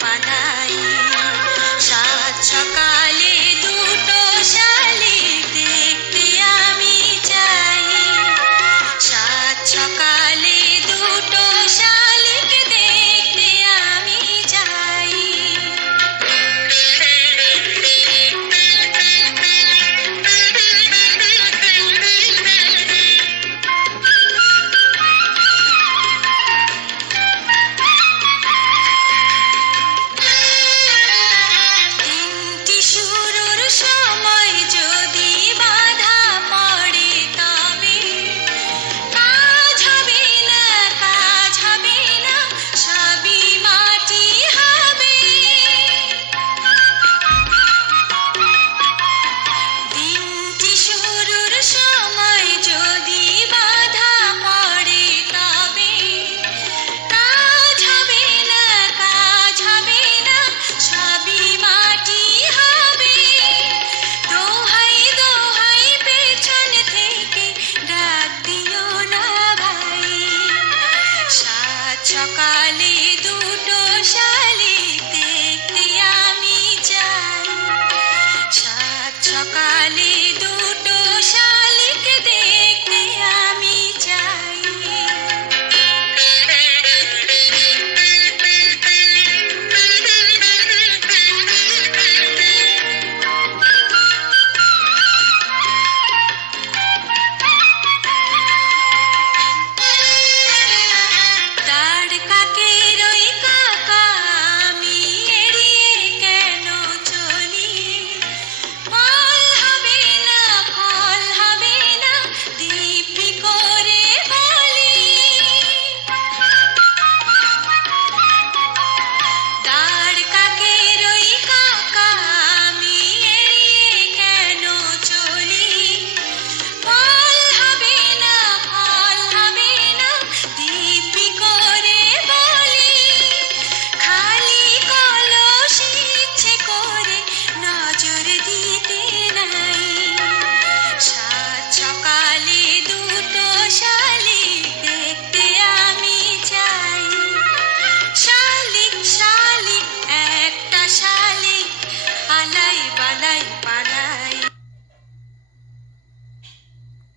Pana সকালে দুটো শালিক দেখতে আমি যাই সাত সকালে